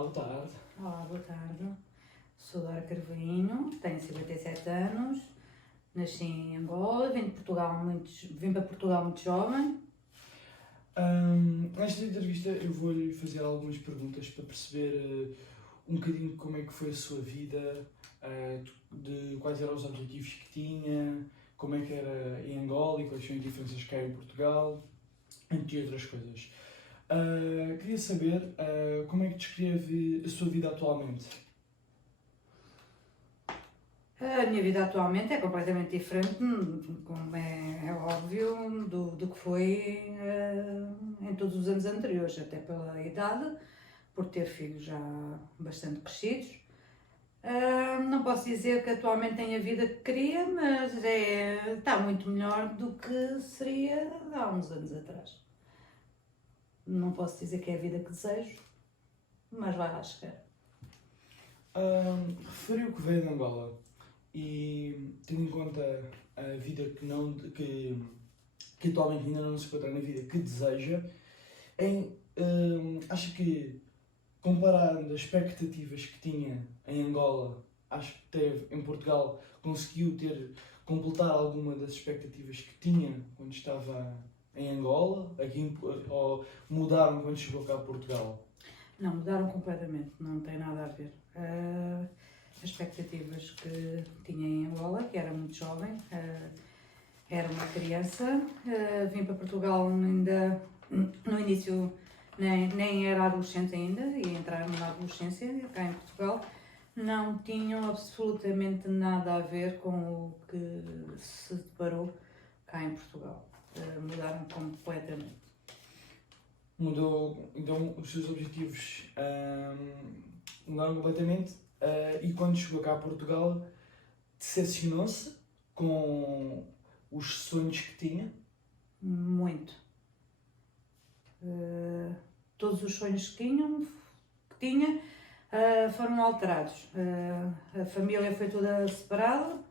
boa tarde. Olá, boa tarde. Sou Dora Carvalhinho, tenho 57 anos, nasci em Angola, vim para Portugal muito jovem. Nesta entrevista eu vou-lhe fazer algumas perguntas para perceber um bocadinho como é que foi a sua vida, de quais eram os objetivos que tinha, como é que era em Angola e quais são as diferenças que há em Portugal, entre outras coisas. Queria saber como é que descreve a sua vida atualmente. A minha vida atualmente é completamente diferente, como é óbvio, do que foi em todos os anos anteriores, até pela idade, por ter filhos já bastante crescidos. Não posso dizer que atualmente tenho a vida que queria, mas está muito melhor do que seria há uns anos atrás. Não posso dizer que é a vida que desejo, mas vai lá chegar. Referiu que veio de Angola e, tendo em conta a vida que atualmente ainda não se encontra na vida que deseja, acho que, comparando as expectativas que tinha em Angola, acho que teve em Portugal, conseguiu completar alguma das expectativas que tinha quando estava em Angola, ou mudaram quando chegou cá a Portugal? Não, mudaram completamente, não tem nada a ver. As expectativas que tinha em Angola, que era muito jovem, era uma criança, vim para Portugal ainda no início, nem era adolescente ainda, ia entrar na adolescência, cá em Portugal, não tinham absolutamente nada a ver com o que se deparou cá em Portugal. Mudaram completamente. Mudou, então os seus objetivos mudaram completamente e quando chegou cá a Portugal decepcionou-se com os sonhos que tinha? Muito. Todos os sonhos que tinha foram alterados. A família foi toda separada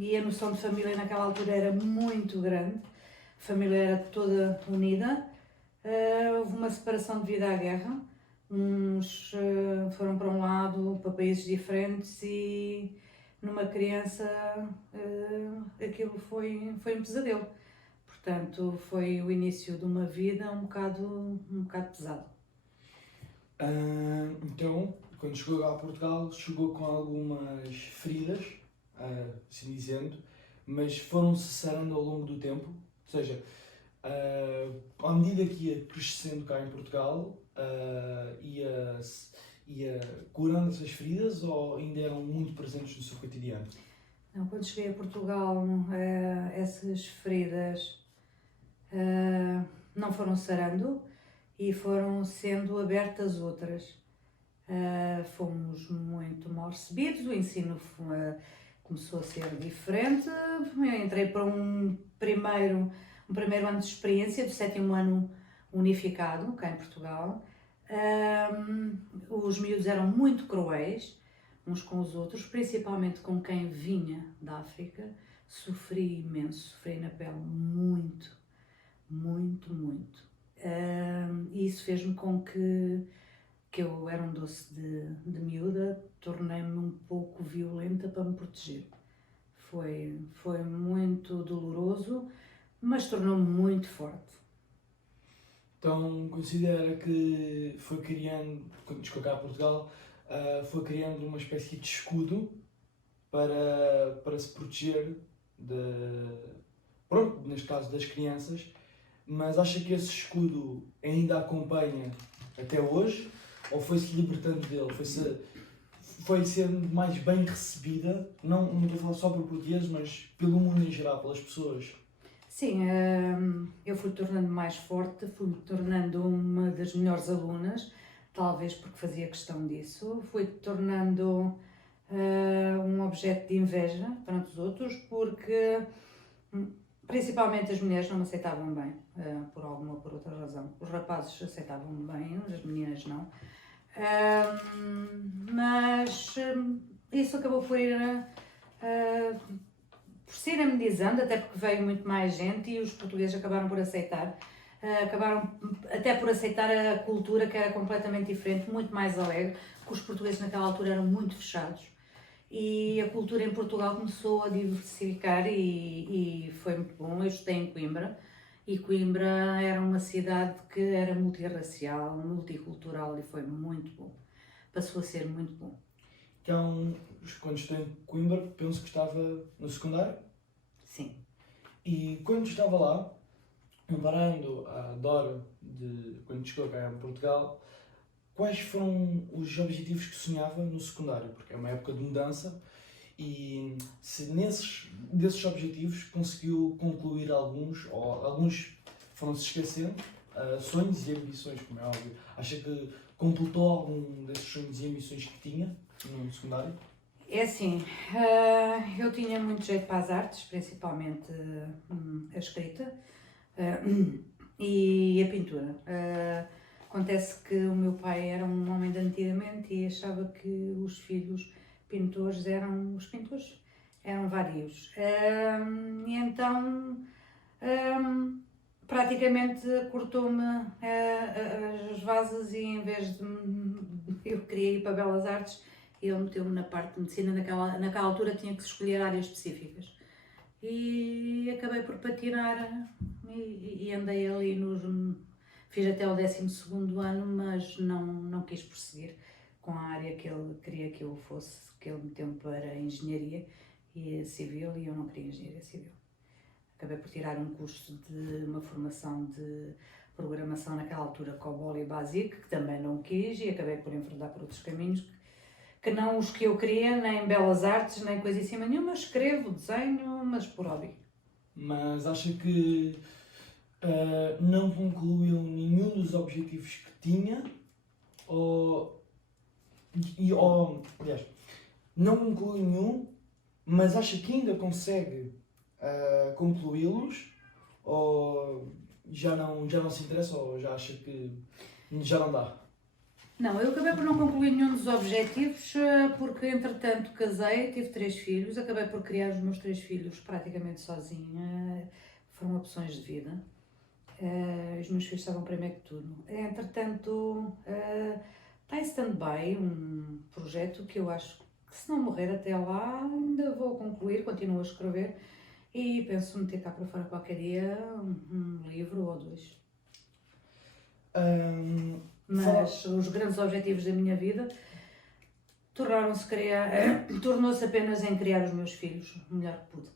e a noção de família naquela altura era muito grande. A família era toda unida. Houve uma separação devido à guerra. Uns foram para um lado, para países diferentes, e numa criança aquilo foi um pesadelo. Portanto, foi o início de uma vida um bocado pesado. Então, quando chegou a Portugal, chegou com algumas feridas, assim dizendo, mas foram-se sarando ao longo do tempo, ou seja, à medida que ia crescendo cá em Portugal, ia curando essas feridas ou ainda eram muito presentes no seu cotidiano? Não, quando cheguei a Portugal, essas feridas não foram sarando e foram sendo abertas outras. Fomos muito mal recebidos, o ensino começou a ser diferente. Eu entrei para um primeiro ano de experiência do 7º ano unificado, cá em Portugal. Os miúdos eram muito cruéis uns com os outros, principalmente com quem vinha da África. Sofri imenso, sofri na pele muito. E isso fez-me com que eu era um doce de miúda, tornei-me um pouco violenta para me proteger. Foi muito doloroso, mas tornou-me muito forte. Então, considera que foi criando, quando chegou cá a Portugal, foi criando uma espécie de escudo para se proteger, pronto, neste caso das crianças, mas acha que esse escudo ainda a acompanha até hoje? Ou foi-se libertando dele? Foi sendo mais bem recebida, não estou a falar só por portugueses, mas pelo mundo em geral, pelas pessoas? Sim, eu fui tornando mais forte, fui tornando uma das melhores alunas, talvez porque fazia questão disso, fui tornando um objeto de inveja perante os outros, porque principalmente as mulheres não me aceitavam bem, por alguma ou por outra razão. Os rapazes aceitavam-me bem, as meninas não. Mas isso acabou por se ir amenizando, até porque veio muito mais gente e os portugueses acabaram por aceitar acabaram até por aceitar a cultura que era completamente diferente, muito mais alegre, porque os portugueses naquela altura eram muito fechados. E a cultura em Portugal começou a diversificar e foi muito bom. Eu estudei em Coimbra e Coimbra era uma cidade que era multirracial, multicultural e foi muito bom. Passou a ser muito bom. Então, quando estou em Coimbra, penso que estava no secundário. Sim. E quando estava lá, comparando a Dora de quando chegou cá em Portugal, quais foram os objetivos que sonhava no secundário? Porque é uma época de mudança e se desses objetivos conseguiu concluir alguns, ou alguns foram-se esquecendo, sonhos e ambições, como é óbvio. Acha que completou algum desses sonhos e ambições que tinha no secundário? É assim, eu tinha muito jeito para as artes, principalmente a escrita e a pintura. Acontece que o meu pai era um homem de antigamente e achava que os filhos pintores eram os pintores, eram vários. E então praticamente cortou-me as vasas e em vez de eu queria ir para Belas Artes, ele meteu-me na parte de medicina. Naquela altura tinha que se escolher áreas específicas e acabei por patinar e andei ali fiz até o 12º ano, mas não quis prosseguir com a área que ele queria que eu fosse, que ele meteu-me para engenharia e civil e eu não queria engenharia civil. Acabei por tirar um curso de uma formação de programação naquela altura, COBOL e BASIC, que também não quis e acabei por enfrentar por outros caminhos que não os que eu queria, nem belas artes, nem coisa em cima nenhuma. Escrevo, desenho, mas por hobby. Mas acha que não concluiu nenhum dos objetivos que tinha? Aliás, não concluiu nenhum, mas acha que ainda consegue concluí-los? Ou já não se interessa? Ou já acha que já não dá? Não, eu acabei por não concluir nenhum dos objetivos porque, entretanto, casei, tive 3 filhos, acabei por criar os meus 3 filhos praticamente sozinha, foram opções de vida. Os meus filhos estavam primeiro que tudo. Entretanto, está em stand-by um projeto que eu acho que, se não morrer até lá, ainda vou concluir, continuo a escrever e penso meter cá para fora qualquer dia um livro ou 2. Mas os grandes objetivos da minha vida tornou-se apenas em criar os meus filhos o melhor que pude.